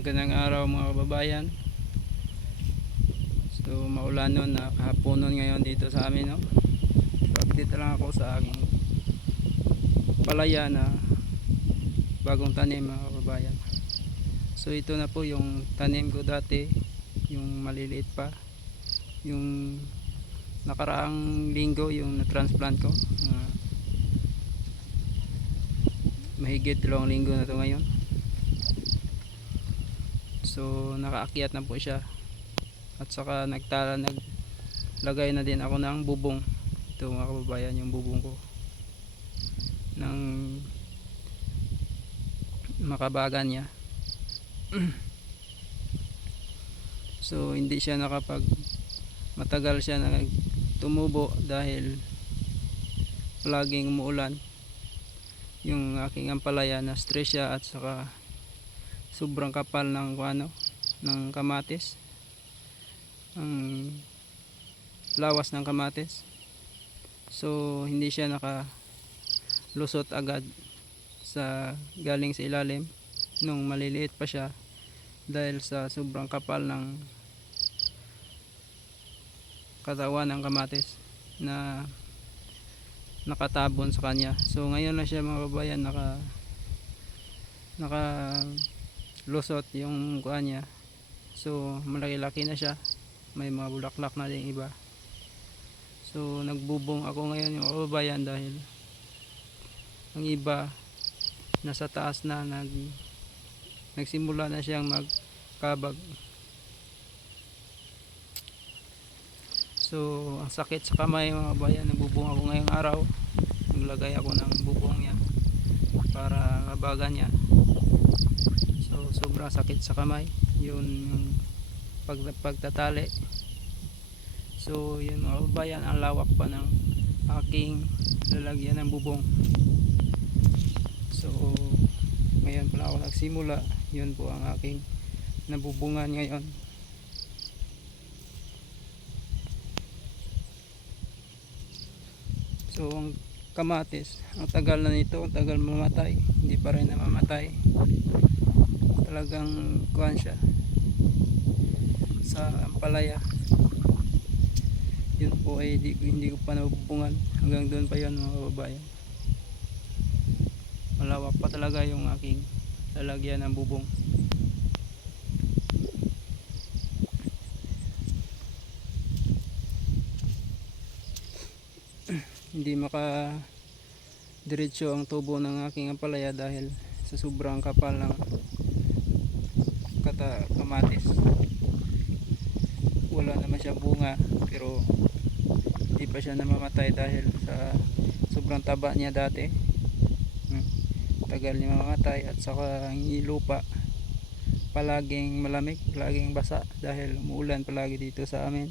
Magandang araw mga kababayan. So maulan nun, nakahaponon ngayon dito sa amin, no? So update lang ako sa aking palaya na bagong tanim mga kababayan. So ito na po yung tanim ko dati, yung maliliit pa, yung nakaraang linggo yung na-transplant ko. Mahigit 2 linggo na to ngayon. So nakaakyat na po siya. At saka naglagay na din ako ng bubong. Ito mga kababayan, yung bubong ko ng makabagan niya. So hindi siya matagal siya tumubo dahil laging umuulan. Yung aking ampalaya na stress siya at saka sobrang kapal ng ng kamatis, ang lawas ng kamatis. So hindi siya nakalusot agad sa galing sa ilalim nung maliliit pa siya dahil sa sobrang kapal ng katawan ng kamatis na nakatabon sa kanya. So ngayon na siya mga kabayan naka lusot yung kuha niya. So malaki-laki na siya, may mga bulaklak na din iba. So nagbubong ako ngayon yung kababayan dahil ang iba nasa taas na nagsimula na siyang magkabag. So ang sakit sa kamay mga kababayan, nagbubong ako ngayong araw. Naglagay ako ng bubong niya para kabagan niya. So sobrang sakit sa kamay, yun yung pagtatali. So yun mga kababayan, ang lawak pa ng aking lalagyan ng bubong. So ngayon pala ako nagsimula. Yun po ang aking nabubungan ngayon. So ang kamatis, ang tagal na nito, ang tagal mamatay, hindi pa rin namamatay. Talagang kuhan siya sa ampalaya. Yun po ay hindi ko pa nabubungan. Hanggang doon pa yun mga kababayan. Malawak pa talaga yung aking lalagyan ng bubong. Hindi diretso ang tubo ng aking ampalaya dahil sa sobrang kapal ng kamatis. Wala naman siya bunga pero hindi pa siya namamatay dahil sa sobrang taba niya dati. Tagal niya mamamatay at saka ang lupa palaging malamig, laging basa dahil umuulan palagi dito sa amin.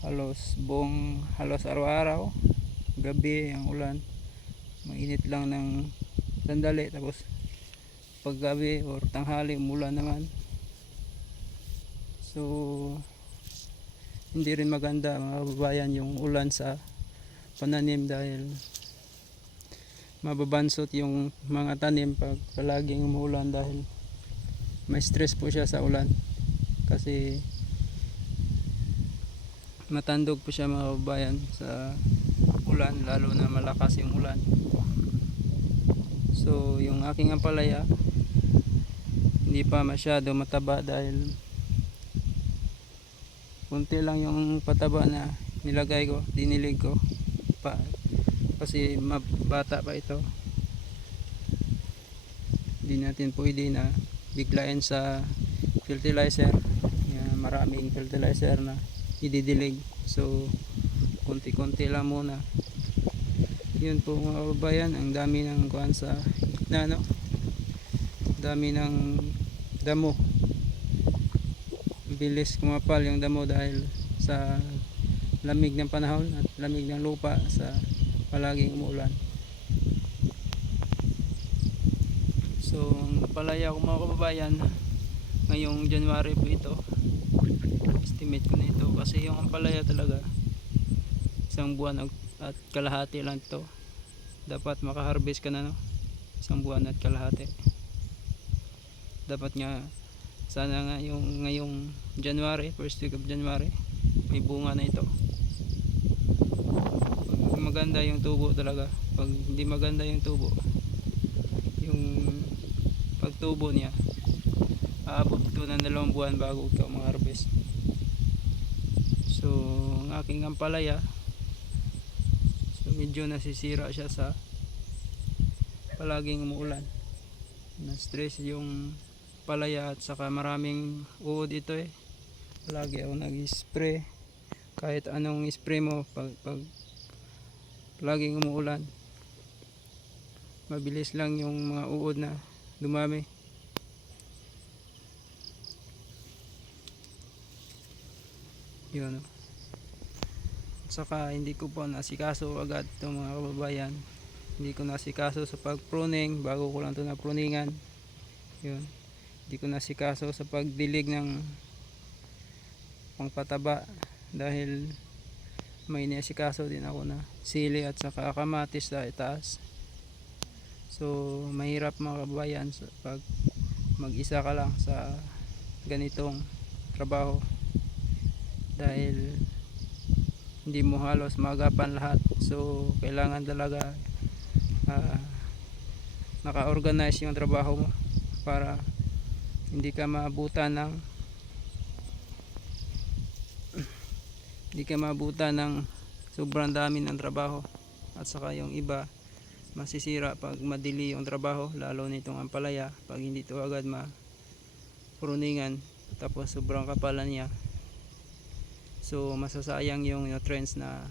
Halos araw-araw, gabi ang ulan. Mainit lang ng sandali tapos paggabi or tanghali umulan naman. So hindi rin maganda mga kababayan yung ulan sa pananim dahil mababansot yung mga tanim pag palaging umuulan dahil may stress po siya sa ulan kasi matandog po siya mga kababayan sa ulan, lalo na malakas yung ulan. So yung aking ampalaya hindi pa masyado mataba dahil kunti lang yung pataba na nilagay ko, dinilig ko pa, kasi mabata pa ito. Hindi natin pwede na biglain sa fertilizer. Maraming fertilizer na ididilig. So konti-konti lang muna. Yun po mga kababayan, ang dami ng kuhan sa gitna, no? Dami ng damo. Bilis kumapal yung damo dahil sa lamig ng panahon at lamig ng lupa sa palaging umuulan. So ang palaya ko mga kababayan, ngayong January po ito, estimate ko na ito kasi yung ampalaya talaga isang buwan at kalahati lang ito dapat makaharvest ka na, no? Isang buwan at kalahati dapat nga Sana nga yung ngayong January, first week of January, may bunga na ito. Pag maganda yung tubo talaga, pag hindi maganda yung tubo, yung pagtubo niya, aabot ito ng 2 buwan bago ikaw ma-harvest. So ang aking ampalaya, so medyo nasisira siya sa palaging umuulan. Na stress yung palaya at saka maraming uod ito eh. Palagi ako nag-spray. Kahit anong spray mo pag palaging umuulan, mabilis lang yung mga uod na dumami. Yun. Saka hindi ko pa nasikaso agad itong mga kababayan. Hindi ko nasikaso sa pag-pruning bago ko lang ito na pruningan. Yun. Hindi ko nasikaso sa pagdilig ng pangpataba dahil may nasikaso din ako na sili at saka kamatis sa itaas. So mahirap mga kababayan pag mag-isa ka lang sa ganitong trabaho dahil hindi mo halos magapan lahat. So kailangan talaga naka-organize yung trabaho mo para hindi ka maabutan ng sobrang dami ng trabaho, at saka yung iba masisira pag madili yung trabaho, lalo nitong ampalaya pag hindi ito agad ma-pruningan tapos sobrang kapalan niya. So masasayang yung nutrients na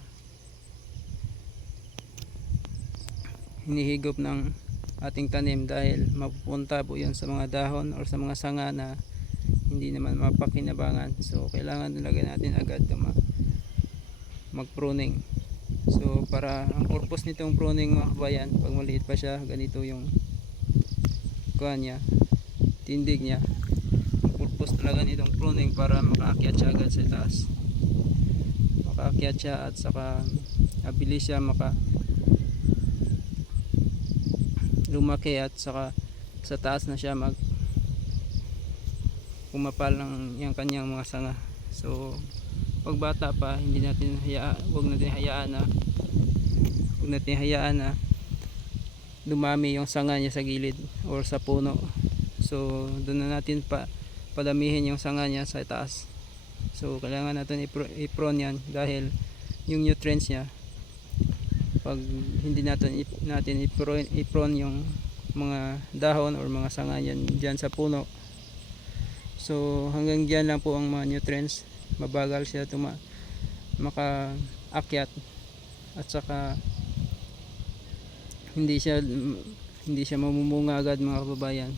hinihigop ng ating tanim dahil mapupunta po yun sa mga dahon or sa mga sanga na hindi naman mapakinabangan. So kailangan talaga natin agad mag-pruning. So para ang purpose nitong pruning mga kabayan, pag maliit pa siya, ganito yung kuha niya, tindig niya. Ang purpose talaga nitong pruning para makaakyat siya agad sa taas. Makaakyat siya at saka abilis siya lumaki at saka sa taas na siya kumapal ng yung kanyang mga sanga. So pag bata pa, huwag natin hayaan na dumami yung sanga niya sa gilid or sa puno. So doon na natin padamihin yung sanga niya sa taas. So kailangan natin i-prone yan dahil yung nutrients niya, pag hindi natin i-prone yung mga dahon or mga sanga dyan sa puno, so hanggang dyan lang po ang mga nutrients, mabagal siya makaakyat at saka hindi siya mamumunga agad mga kababayan.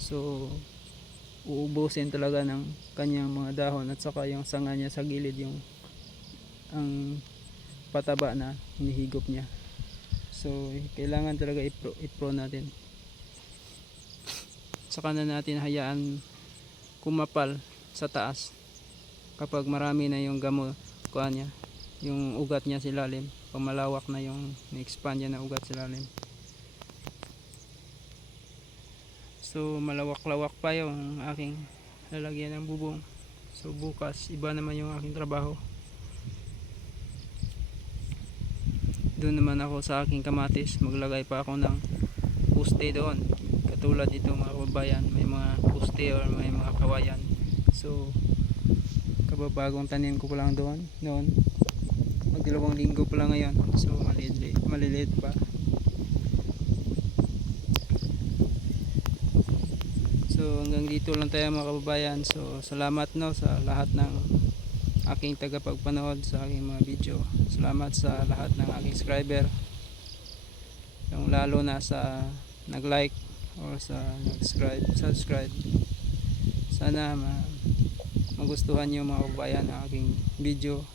So uubusin talaga ng kanyang mga dahon at saka yung sanga niya sa gilid yung ang pataba na hinihigop niya. So kailangan talaga i-prone natin. Saka na natin hayaan kumapal sa taas kapag marami na yung niya, yung ugat niya sa ilalim, pag malawak na yung na-expand niya na ugat sa ilalim. So malawak-lawak pa yung aking lalagyan ng bubong. So bukas iba naman yung aking trabaho. Doon naman ako sa aking kamatis, maglagay pa ako ng poste doon. Katulad dito mga kababayan, may mga poste or may mga kawayan. So kababagong tanim ko pa lang doon. Mag 2 linggo pa lang ngayon. So maliliit pa. So hanggang dito lang tayo mga kababayan. So salamat sa lahat ng aking tagapagpanood sa aking mga video. Salamat sa lahat ng aking subscriber, yung lalo na sa nag-like or sa subscribe. Sana magustuhan nyo mga kababayan ang aking video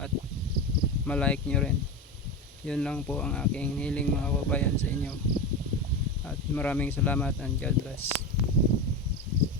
at ma-like nyo rin. Yun lang po ang aking hiling mga kababayan sa inyo. At maraming salamat and God bless.